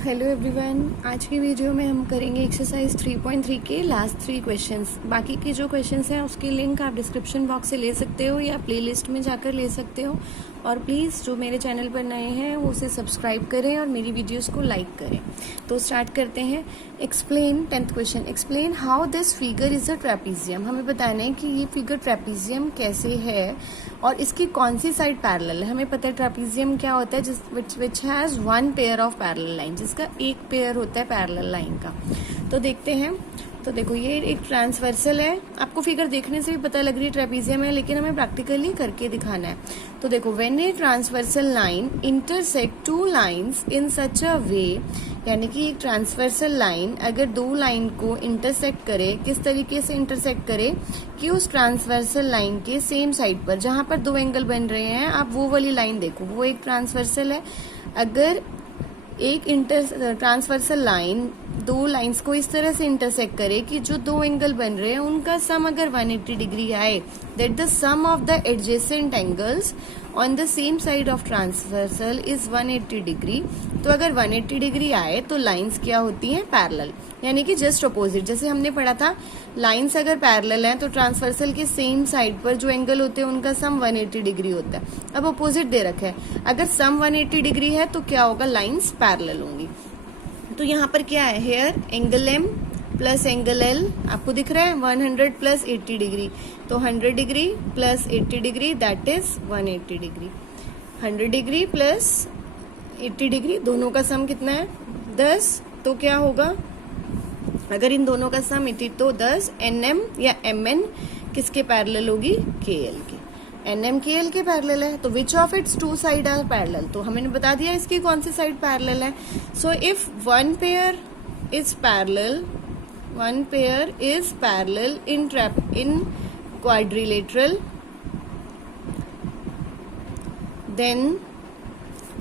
Hello everyone, आज की video में हम करेंगे एक्सरसाइज 3.3 के लास्ट 3 क्वेश्चंस। बाकी के जो क्वेश्चंस हैं उसकी लिंक आप डिस्क्रिप्शन बॉक्स से ले सकते हो या प्लेलिस्ट में जाकर ले सकते हो। और प्लीज़ जो मेरे चैनल पर नए हैं वो उसे सब्सक्राइब करें और मेरी वीडियोस को लाइक करें। तो स्टार्ट करते हैं। Explain 10th question, explain how this figure is a trapezium. हमें बताना है कि ये फिगर ट्रेपीजियम कैसे है और इसकी कौन सी साइड पैरेलल है। हमें पता है ट्रेपीजियम क्या होता है, which has one pair of parallel line, जिसका एक पेयर होता है पैरेलल लाइन का। तो देखते हैं। तो देखो ये एक ट्रांसवर्सल है, आपको फिगर देखने से भी पता लग रही है ट्रेपीजियम है, लेकिन हमें प्रैक्टिकली करके दिखाना है। तो देखो, when a transversal line intersect two lines in such a way, यानी कि एक ट्रांसवर्सल लाइन अगर दो लाइन को इंटरसेक्ट करे, किस तरीके से इंटरसेक्ट करे कि उस ट्रांसवर्सल लाइन के सेम साइड पर जहां पर दो एंगल बन रहे हैं, आप वो वाली लाइन देखो, वो एक ट्रांसवर्सल है। अगर एक ट्रांसवर्सल लाइन दो लाइंस को इस तरह से इंटरसेक्ट करे कि जो दो एंगल बन रहे हैं उनका सम अगर 180 डिग्री आए, that the sum of the adjacent angles on the same side of transversal is 180 degree. तो अगर 180 डिग्री आए तो लाइंस क्या होती हैं? पैरेलल, यानी कि जस्ट अपोजिट। जैसे हमने पढ़ा था, लाइंस अगर पैरेलल हैं तो ट्रांसवर्सल के सेम साइड पर जो एंगल होते हैं उनका सम 180 डिग्री होता है। अब अपोजिट दे रखा है, अगर सम 180 डिग्री है तो क्या होगा? लाइंस पैरेलल होंगी। तो यहाँ पर क्या है? Here angle M plus angle L आपको दिख रहा है 100 प्लस 80 डिग्री, तो 100 degree plus 80 degree that is 180 degree. 100 degree plus 80 degree दोनों का सम कितना है? 10। तो क्या होगा अगर इन दोनों का सम 80 तो 10 एनएम या एमएन किसके पैरेलल होगी? केएल के। एनएम केएल के पैरेलल है, तो which of its two side are parallel. तो हमने बता दिया इसकी कौन सी साइड पैरेलल है। So if one pair is parallel, one pair is parallel in quadrilateral, then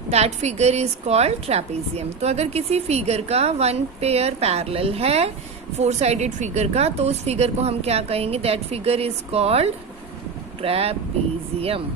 that figure is called trapezium। तो अगर किसी फिगर का वन पेयर पैरेलल है फोर साइडेड फिगर का, तो उस फिगर को हम क्या कहेंगे? That figure is called trapezium.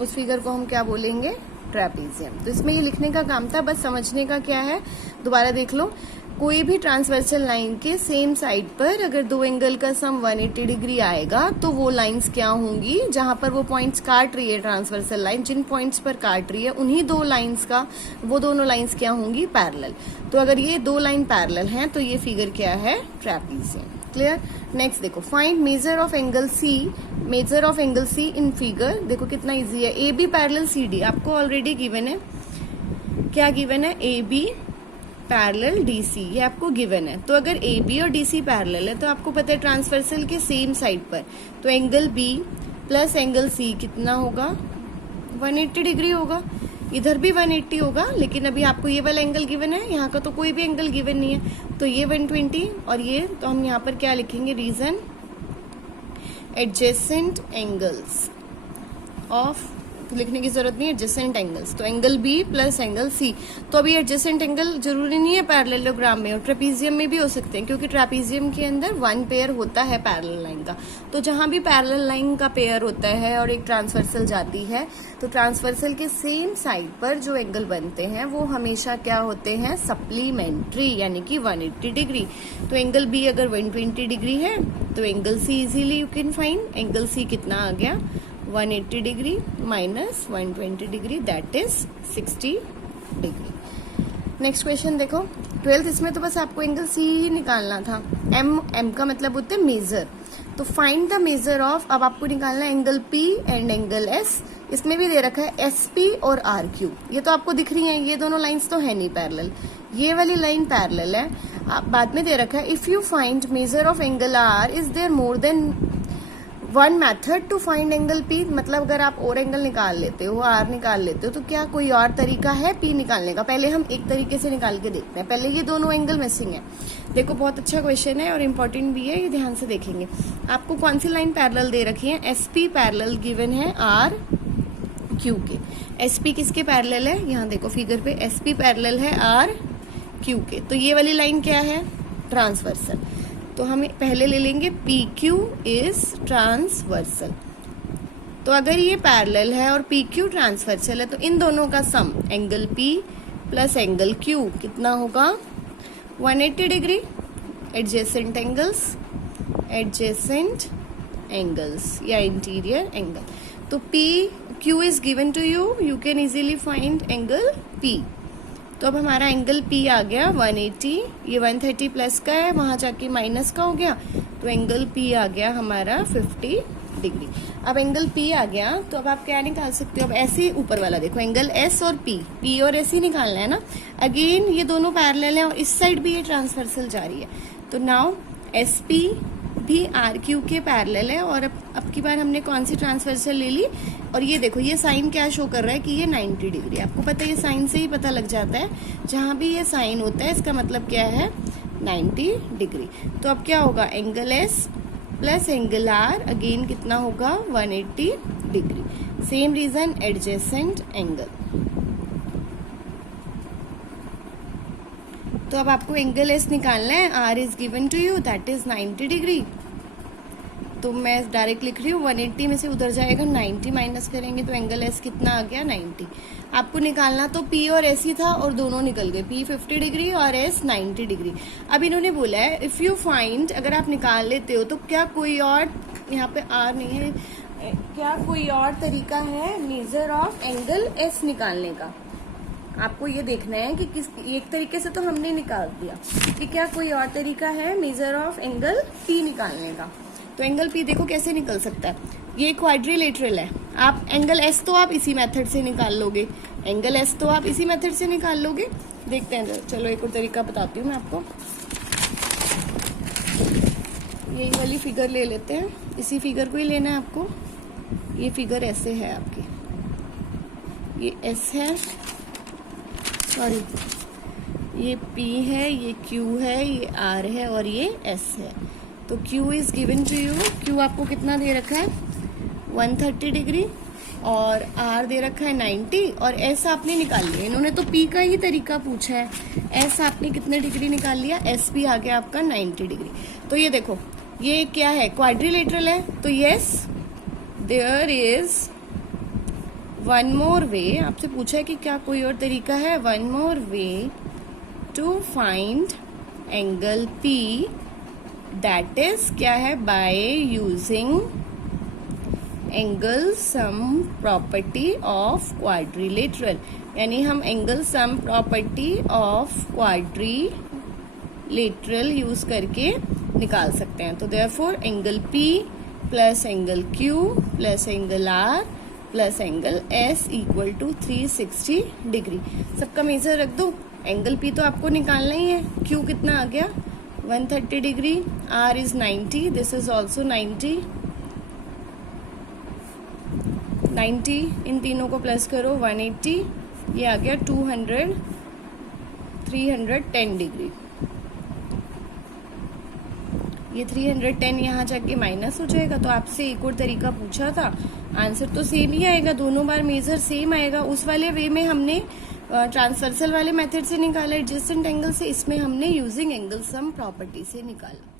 उस फिगर को हम क्या बोलेंगे? ट्रेपीजियम। तो इसमें ये लिखने का काम था, बस समझने का क्या है दोबारा देख लो। कोई भी ट्रांसवर्सल लाइन के सेम साइड पर अगर दो एंगल का सम 180 डिग्री आएगा तो वो लाइंस क्या होंगी? जहां पर वो पॉइंट्स काट रही है ट्रांसवर्सल लाइन, जिन पॉइंट्स पर काट रही है उन्हीं दो लाइंस का, वो दोनों लाइंस क्या होंगी? पैरेलल। तो अगर ये दो लाइन पैरेलल हैं तो ये फिगर क्या है? ट्रेपीजियम। क्लियर? नेक्स्ट देखो, find measure of angle C. Measure of angle C in figure देखो कितना इजी है। A B parallel C D आपको ऑलरेडी गिवन है। क्या गिवन है? ए बी पैरेलल डीसी, ये आपको गिवन है। तो अगर ए बी और डीसी पैरेलल है तो आपको पता है ट्रांसवर्सल के सेम साइड पर, तो angle B plus angle C कितना होगा? 180 डिग्री होगा। इधर भी 180 होगा, लेकिन अभी आपको ये वाला एंगल गिवन है, यहाँ का तो कोई भी एंगल गिवन नहीं है। तो ये 120 और ये, तो हम यहाँ पर क्या लिखेंगे? रीजन एडजेसेंट एंगल्स ऑफ, लिखने की जरूरत नहीं है, एडजेसेंट एंगल्स। तो angle B plus angle C. तो अभी एडजेसेंट एंगल जरूरी नहीं है पैरेललोग्राम में, और ट्रेपीजियम में भी हो सकते हैं, क्योंकि ट्रेपीजियम के अंदर वन पेयर होता है पैरेलल लाइन का। तो जहां भी पैरेलल लाइन का पेयर होता है और एक ट्रांसवर्सल जाती है, तो ट्रांसवर्सल के सेम साइड पर जो एंगल बनते हैं वो हमेशा क्या होते हैं? सप्लीमेंट्री, यानी कि 180 डिग्री। तो एंगल बी अगर 120 डिग्री है तो angle C easily you can find. Angle C कितना आ गया? 180 degree minus 120 degree that is 60 degree. Next question देखो, 12th, इसमें तो बस आपको एंगल सी ही निकालना था। एम का मतलब होता है मेजर। तो फाइंड द मेजर ऑफ, अब आपको निकालना है angle P and angle S. इसमें भी दे रखा है एस पी और आर क्यू, ये तो आपको दिख रही हैं, ये दोनों लाइंस तो है नहीं पैरेलल, ये वाली लाइन पैरेलल है। बाद में दे रखा है if you find measure of angle R is there more than one method to find angle P. मतलब अगर आप और एंगल निकाल लेते हो, आर निकाल लेते हो, तो क्या कोई और तरीका है पी निकालने का? पहले हम एक तरीके से निकाल के देखते हैं। पहले ये दोनों एंगल मिसिंग है। देखो बहुत अच्छा क्वेश्चन है और इम्पोर्टेंट भी है, ये ध्यान से देखेंगे। आपको कौन सी लाइन पैरेलल दे रखी है? एस पी पैरेलल गिवन है आर क्यू के। एस पी किसके पैरेलल है? यहाँ देखो फिगर पे एस पी पैरेलल है आर क्यू के। तो ये वाली लाइन क्या है? ट्रांसवर्सल। तो हम पहले ले लेंगे पी क्यू इज ट्रांसवर्सल। तो अगर ये पैरेलल है और पी क्यू ट्रांसवर्सल है तो इन दोनों का sum angle P plus angle Q कितना होगा 180 डिग्री। एडजेसेंट एंगल्स या इंटीरियर एंगल। तो P Q is given to you, you can easily find angle P. तो अब हमारा एंगल पी आ गया 180, ये 130 प्लस का है, वहां जाके माइनस का हो गया, तो एंगल पी आ गया हमारा 50 डिग्री। अब एंगल पी आ गया तो अब आप क्या निकाल सकते हो, अब ऐसे ऊपर वाला देखो एंगल एस और पी और एस ही निकालना है ना। अगेन ये दोनों पैरेलल है और इस साइड भी ये ट्रांसवर्सल जा रही है, तो नाउ एस पी भी आर क्यू के पैरेलल है। और अब की बार हमने कौन सी ट्रांसवर्सल ले ली, और ये देखो ये साइन क्या शो कर रहा है कि ये 90 डिग्री। आपको पता है ये साइन से ही पता लग जाता है, जहां भी ये साइन होता है इसका मतलब क्या है 90 डिग्री। तो अब क्या होगा angle S plus angle R again कितना होगा 180 degree. Same reason adjacent angle. तो अब आपको एंगल एस निकालना है, R is given to you that is 90 degree. तो मैं डायरेक्ट लिख रही हूँ 180 में से उधर जाएगा 90 माइनस करेंगे तो एंगल एस कितना आ गया 90। आपको निकालना तो पी और एस ही था और दोनों निकल गए, पी 50 डिग्री और एस 90 डिग्री। अब इन्होंने बोला है इफ यू फाइंड, अगर आप निकाल लेते हो तो क्या कोई और, यहाँ पे आर नहीं है, क्या कोई और तरीका है मेजर ऑफ एंगल एस निकालने का। आपको ये देखना है कि किस एक तरीके से तो हमने निकाल दिया, कि क्या कोई और तरीका है मेजर ऑफ एंगल पी निकालने का। तो एंगल पी देखो कैसे निकल सकता है, ये क्वाड्रिलेटरल है, आप एंगल एस तो आप इसी मेथड से निकाल लोगे, एंगल एस तो आप इसी मेथड से निकाल लोगे। देखते हैं, चलो एक और तरीका बताती हूँ मैं आपको। यही वाली फिगर ले लेते हैं, इसी फिगर को ही लेना है आपको। ये फिगर ऐसे है आपकी, ये एस है, सॉरी ये P है, ये Q है, ये R है और ये S है। तो Q is given to you, Q आपको कितना दे रखा है 130 डिग्री और R दे रखा है 90 और S आपने निकाल लिया। इन्होंने तो P का ही तरीका पूछा है, S आपने कितने डिग्री निकाल लिया, S भी आ गया आपका 90 डिग्री। तो ये देखो ये क्या है क्वाड्रिलेटरल है, तो yes there is one more way. आपसे पूछा है कि क्या कोई और तरीका है, one more way to find angle P, that is क्या है by using angle sum property of quadrilateral, यानी हम angle sum property of quadrilateral use करके निकाल सकते हैं। तो therefore angle P plus angle Q plus angle R plus angle S equal to 360 degree. सबका मेजर रख दो। एंगल P तो आपको निकालना ही है, Q कितना आ गया 130 degree, R is 90, this is also 90, इन तीनों को प्लस करो 180, ये आ गया 310 डिग्री। ये 310 यहाँ जाके माइनस हो जाएगा। तो आपसे एक और तरीका पूछा था, आंसर तो सेम ही आएगा, दोनों बार मेजर सेम आएगा। उस वाले वे में हमने ट्रांसवर्सल वाले मेथड से निकाला एडजेसेंट एंगल से, इसमें हमने यूजिंग एंगल सम प्रॉपर्टी से निकाला।